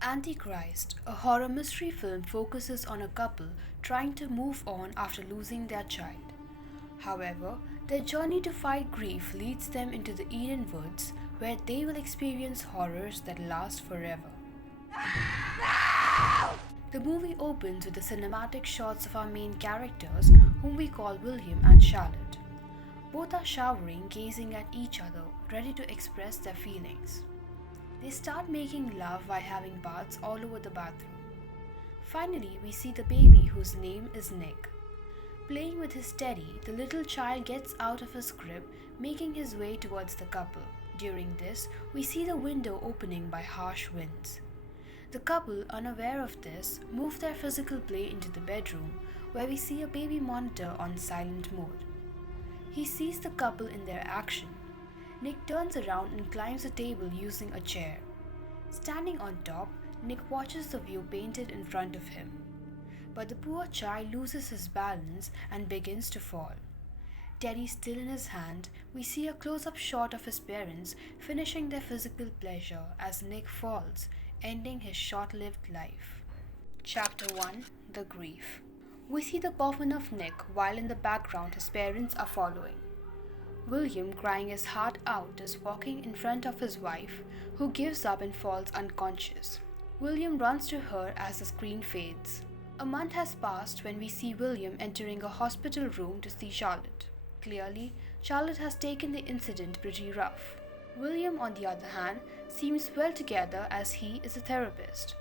Antichrist, a horror mystery film, focuses on a couple trying to move on after losing their child. However, their journey to fight grief leads them into the Eden Woods, where they will experience horrors that last forever. The movie opens with the cinematic shots of our main characters, whom we call William and Charlotte. Both are showering, gazing at each other, ready to express their feelings. They start making love while having baths all over the bathroom. Finally, we see the baby, whose name is Nick. Playing with his teddy, the little child gets out of his crib, making his way towards the couple. During this, we see the window opening by harsh winds. The couple, unaware of this, move their physical play into the bedroom, where we see a baby monitor on silent mode. He sees the couple in their action. Nick turns around and climbs a table using a chair. Standing on top, Nick watches the view painted in front of him. But the poor child loses his balance and begins to fall. Teddy still in his hand, we see a close-up shot of his parents finishing their physical pleasure as Nick falls, ending his short-lived life. Chapter 1: The Grief. We see the coffin of Nick while in the background his parents are following. William, crying his heart out, is walking in front of his wife, who gives up and falls unconscious. William runs to her as the screen fades. A month has passed when we see William entering a hospital room to see Charlotte. Clearly, Charlotte has taken the incident pretty rough. William, on the other hand, seems well together as he is a therapist.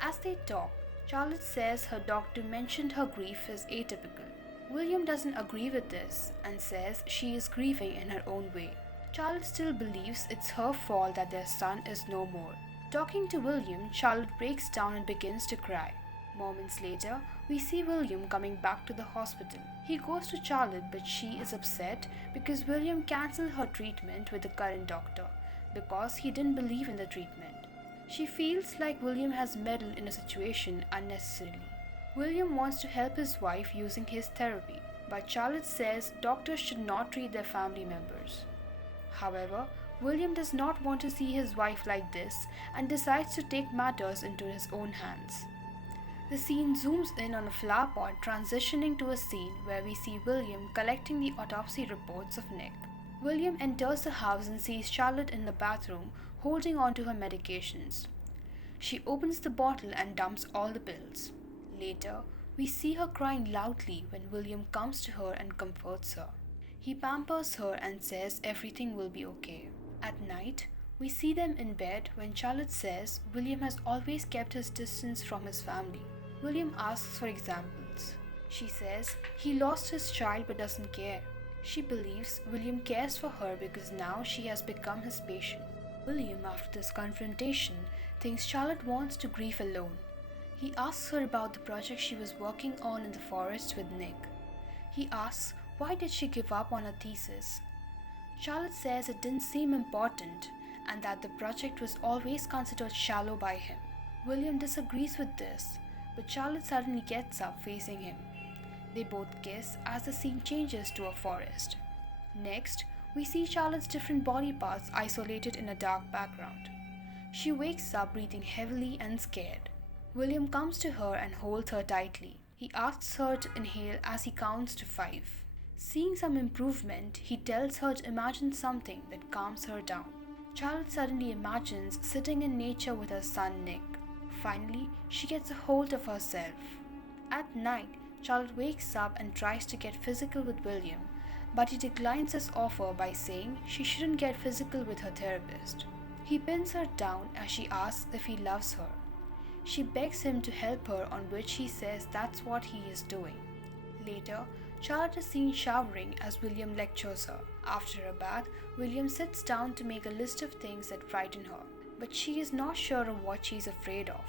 As they talk, Charlotte says her doctor mentioned her grief is atypical. William doesn't agree with this and says she is grieving in her own way. Charlotte still believes it's her fault that their son is no more. Talking to William, Charlotte breaks down and begins to cry. Moments later, we see William coming back to the hospital. He goes to Charlotte, but she is upset because William cancelled her treatment with the current doctor because he didn't believe in the treatment. She feels like William has meddled in a situation unnecessarily. William wants to help his wife using his therapy, but Charlotte says doctors should not treat their family members. However, William does not want to see his wife like this and decides to take matters into his own hands. The scene zooms in on a flower pot, transitioning to a scene where we see William collecting the autopsy reports of Nick. William enters the house and sees Charlotte in the bathroom holding on to her medications. She opens the bottle and dumps all the pills. Later, we see her crying loudly when William comes to her and comforts her. He pampers her and says everything will be okay. At night, we see them in bed when Charlotte says William has always kept his distance from his family. William asks for examples. She says he lost his child but doesn't care. She believes William cares for her because now she has become his patient. William, after this confrontation, thinks Charlotte wants to grieve alone. He asks her about the project she was working on in the forest with Nick. He asks why did she give up on her thesis. Charlotte says it didn't seem important and that the project was always considered shallow by him. William disagrees with this, but Charlotte suddenly gets up facing him. They both kiss as the scene changes to a forest. Next, we see Charlotte's different body parts isolated in a dark background. She wakes up breathing heavily and scared. William comes to her and holds her tightly. He asks her to inhale as he counts to 5. Seeing some improvement, he tells her to imagine something that calms her down. Charlotte suddenly imagines sitting in nature with her son Nick. Finally, she gets a hold of herself. At night, Charlotte wakes up and tries to get physical with William, but he declines his offer by saying she shouldn't get physical with her therapist. He pins her down as she asks if he loves her. She begs him to help her, on which he says that's what he is doing. Later, Charlotte is seen showering as William lectures her. After a bath, William sits down to make a list of things that frighten her, but she is not sure of what she is afraid of.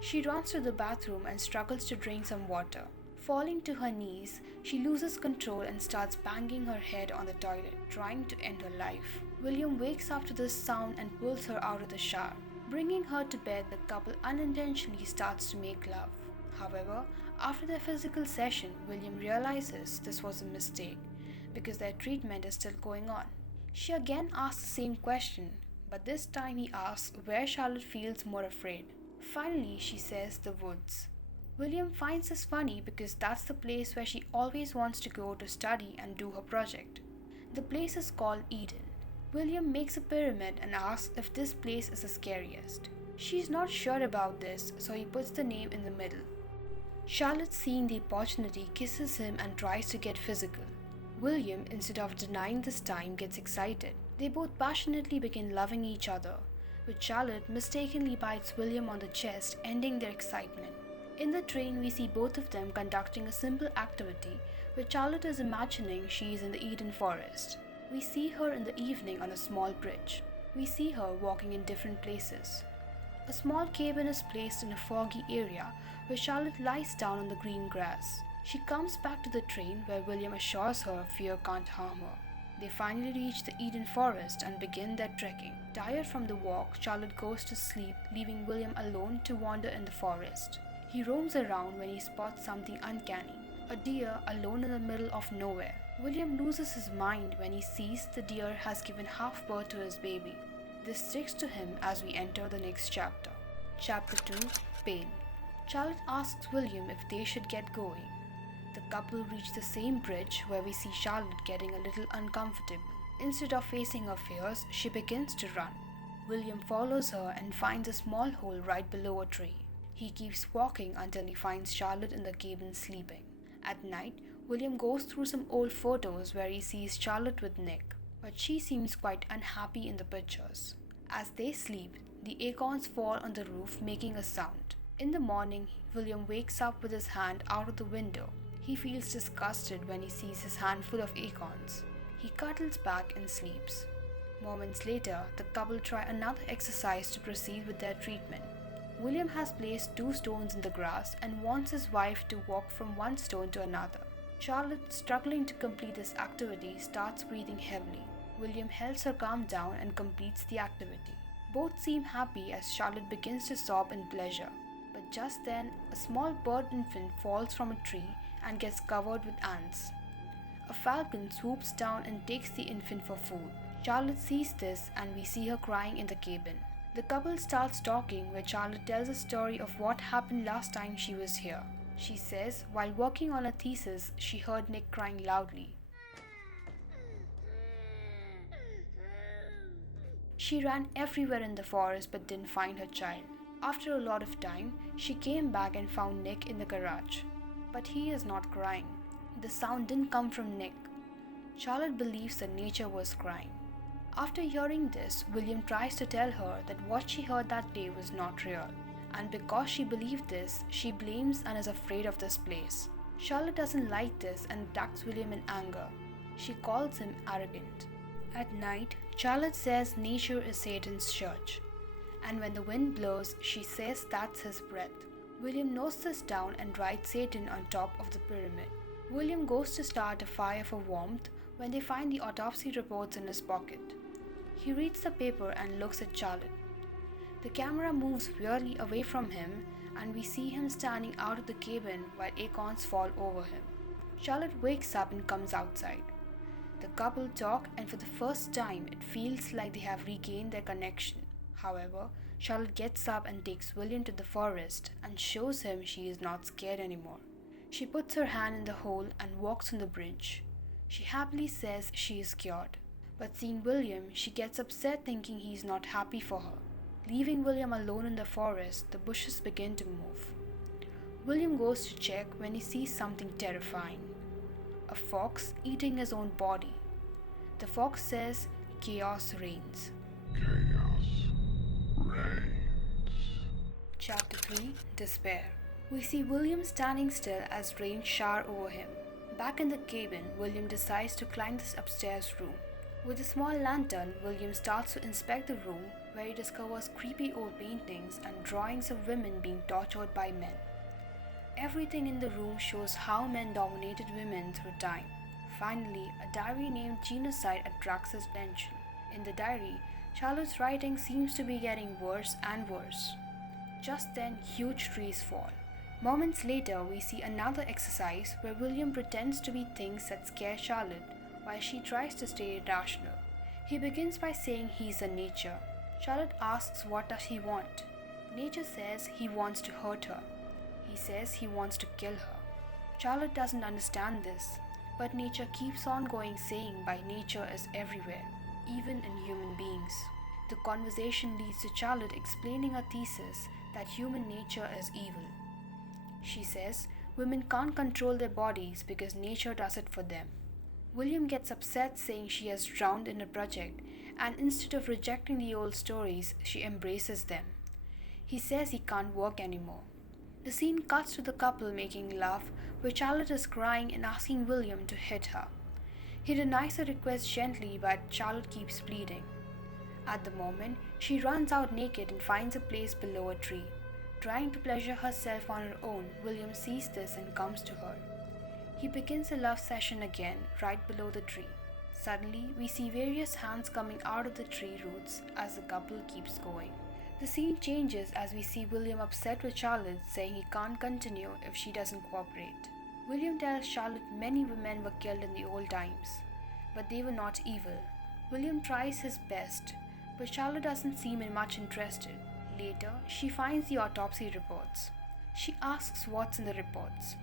She runs to the bathroom and struggles to drink some water. Falling to her knees, she loses control and starts banging her head on the toilet, trying to end her life. William wakes up to this sound and pulls her out of the shower. Bringing her to bed, the couple unintentionally starts to make love. However, after their physical session, William realizes this was a mistake because their treatment is still going on. She again asks the same question, but this time he asks where Charlotte feels more afraid. Finally, she says the woods. William finds this funny because that's the place where she always wants to go to study and do her project. The place is called Eden. William makes a pyramid and asks if this place is the scariest. She's not sure about this, so he puts the name in the middle. Charlotte, seeing the opportunity, kisses him and tries to get physical. William, instead of denying this time, gets excited. They both passionately begin loving each other, but Charlotte mistakenly bites William on the chest, ending their excitement. In the train, we see both of them conducting a simple activity where Charlotte is imagining she is in the Eden forest. We see her in the evening on a small bridge. We see her walking in different places. A small cabin is placed in a foggy area where Charlotte lies down on the green grass. She comes back to the train where William assures her fear can't harm her. They finally reach the Eden forest and begin their trekking. Tired from the walk, Charlotte goes to sleep, leaving William alone to wander in the forest. He roams around when he spots something uncanny, a deer alone in the middle of nowhere. William loses his mind when he sees the deer has given half birth to his baby. This sticks to him as we enter the next chapter. Chapter 2, Pain. Charlotte asks William if they should get going. The couple reach the same bridge where we see Charlotte getting a little uncomfortable. Instead of facing her fears, she begins to run. William follows her and finds a small hole right below a tree. He keeps walking until he finds Charlotte in the cabin sleeping. At night, William goes through some old photos where he sees Charlotte with Nick, but she seems quite unhappy in the pictures. As they sleep, the acorns fall on the roof, making a sound. In the morning, William wakes up with his hand out of the window. He feels disgusted when he sees his hand full of acorns. He cuddles back and sleeps. Moments later, the couple try another exercise to proceed with their treatment. William has placed 2 stones in the grass and wants his wife to walk from one stone to another. Charlotte, struggling to complete this activity, starts breathing heavily. William helps her calm down and completes the activity. Both seem happy as Charlotte begins to sob in pleasure. But just then, a small bird infant falls from a tree and gets covered with ants. A falcon swoops down and takes the infant for food. Charlotte sees this and we see her crying in the cabin. The couple starts talking where Charlotte tells a story of what happened last time she was here. She says while working on a thesis, she heard Nick crying loudly. She ran everywhere in the forest but didn't find her child. After a lot of time, she came back and found Nick in the garage. But he is not crying. The sound didn't come from Nick. Charlotte believes that nature was crying. After hearing this, William tries to tell her that what she heard that day was not real. And because she believed this, she blames and is afraid of this place. Charlotte doesn't like this and attacks William in anger. She calls him arrogant. At night, Charlotte says nature is Satan's church. And when the wind blows, she says that's his breath. William notes this down and writes Satan on top of the pyramid. William goes to start a fire for warmth when they find the autopsy reports in his pocket. He reads the paper and looks at Charlotte. The camera moves weirdly away from him and we see him standing out of the cabin while acorns fall over him. Charlotte wakes up and comes outside. The couple talk and for the first time it feels like they have regained their connection. However, Charlotte gets up and takes William to the forest and shows him she is not scared anymore. She puts her hand in the hole and walks on the bridge. She happily says she is cured. But seeing William, she gets upset thinking he is not happy for her. Leaving William alone in the forest, the bushes begin to move. William goes to check when he sees something terrifying. A fox eating his own body. The fox says, "Chaos reigns." Chaos reigns. Chapter 3, Despair. We see William standing still as rain shower over him. Back in the cabin, William decides to climb this upstairs room. With a small lantern, William starts to inspect the room where he discovers creepy old paintings and drawings of women being tortured by men. Everything in the room shows how men dominated women through time. Finally, a diary named Genocide attracts his attention. In the diary, Charlotte's writing seems to be getting worse and worse. Just then, huge trees fall. Moments later, we see another exercise where William pretends to be things that scare Charlotte while she tries to stay rational. He begins by saying he's a nature. Charlotte asks what does he want. Nature says he wants to hurt her. He says he wants to kill her. Charlotte doesn't understand this, but nature keeps on going, saying by nature is everywhere, even in human beings. The conversation leads to Charlotte explaining her thesis that human nature is evil. She says women can't control their bodies because nature does it for them. William gets upset, saying she has drowned in a project, and instead of rejecting the old stories, she embraces them. He says he can't work anymore. The scene cuts to the couple making love, where Charlotte is crying and asking William to hit her. He denies her request gently, but Charlotte keeps pleading. At the moment, she runs out naked and finds a place below a tree. Trying to pleasure herself on her own, William sees this and comes to her. He begins a love session again, right below the tree. Suddenly, we see various hands coming out of the tree roots as the couple keeps going. The scene changes as we see William upset with Charlotte, saying he can't continue if she doesn't cooperate. William tells Charlotte many women were killed in the old times, but they were not evil. William tries his best, but Charlotte doesn't seem much interested. Later, she finds the autopsy reports. She asks what's in the reports.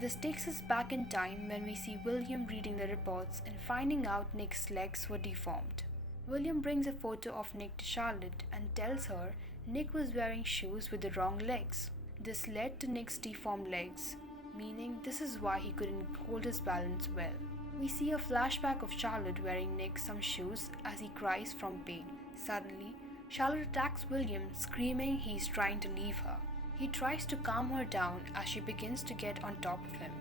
This takes us back in time when we see William reading the reports and finding out Nick's legs were deformed. William brings a photo of Nick to Charlotte and tells her Nick was wearing shoes with the wrong legs. This led to Nick's deformed legs, meaning this is why he couldn't hold his balance well. We see a flashback of Charlotte wearing Nick some shoes as he cries from pain. Suddenly, Charlotte attacks William, screaming he's trying to leave her. He tries to calm her down as she begins to get on top of him.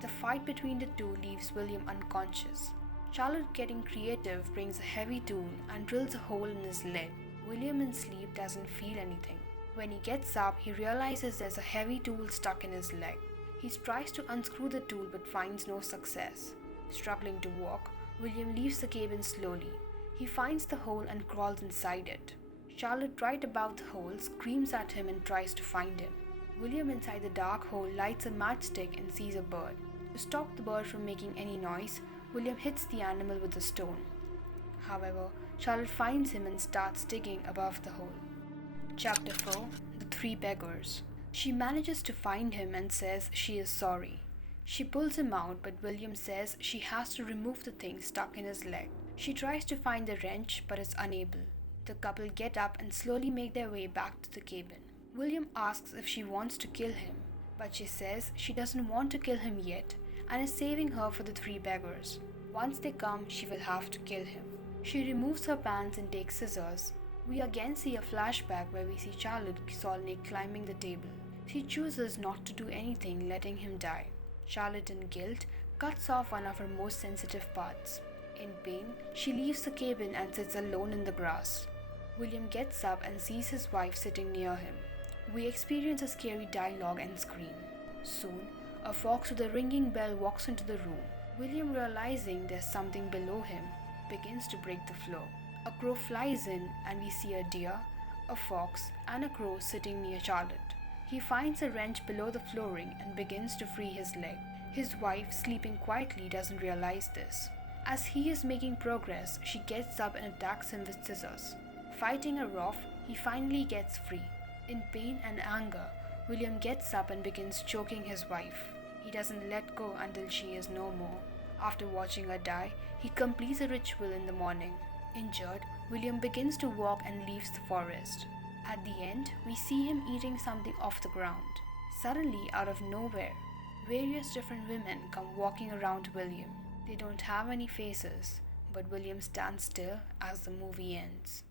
The fight between the two leaves William unconscious. Charlotte, getting creative, brings a heavy tool and drills a hole in his leg. William, in sleep, doesn't feel anything. When he gets up, he realizes there's a heavy tool stuck in his leg. He tries to unscrew the tool but finds no success. Struggling to walk, William leaves the cabin slowly. He finds the hole and crawls inside it. Charlotte, right above the hole, screams at him and tries to find him. William, inside the dark hole, lights a matchstick and sees a bird. To stop the bird from making any noise, William hits the animal with a stone. However, Charlotte finds him and starts digging above the hole. Chapter 4: The Three Beggars. She manages to find him and says she is sorry. She pulls him out, but William says she has to remove the thing stuck in his leg. She tries to find the wrench but is unable. The couple get up and slowly make their way back to the cabin. William asks if she wants to kill him, but she says she doesn't want to kill him yet and is saving her for the three beggars. Once they come, she will have to kill him. She removes her pants and takes scissors. We again see a flashback where we see Charlotte saw Nick climbing the table. She chooses not to do anything, letting him die. Charlotte, in guilt, cuts off one of her most sensitive parts. In pain, she leaves the cabin and sits alone in the grass. William gets up and sees his wife sitting near him. We experience a scary dialogue and scream. Soon, a fox with a ringing bell walks into the room. William, realizing there's something below him, begins to break the floor. A crow flies in and we see a deer, a fox, and a crow sitting near Charlotte. He finds a wrench below the flooring and begins to free his leg. His wife, sleeping quietly, doesn't realize this. As he is making progress, she gets up and attacks him with scissors. Fighting her off, he finally gets free. In pain and anger, William gets up and begins choking his wife. He doesn't let go until she is no more. After watching her die, he completes a ritual in the morning. Injured, William begins to walk and leaves the forest. At the end, we see him eating something off the ground. Suddenly, out of nowhere, various different women come walking around William. They don't have any faces, but William stands still as the movie ends.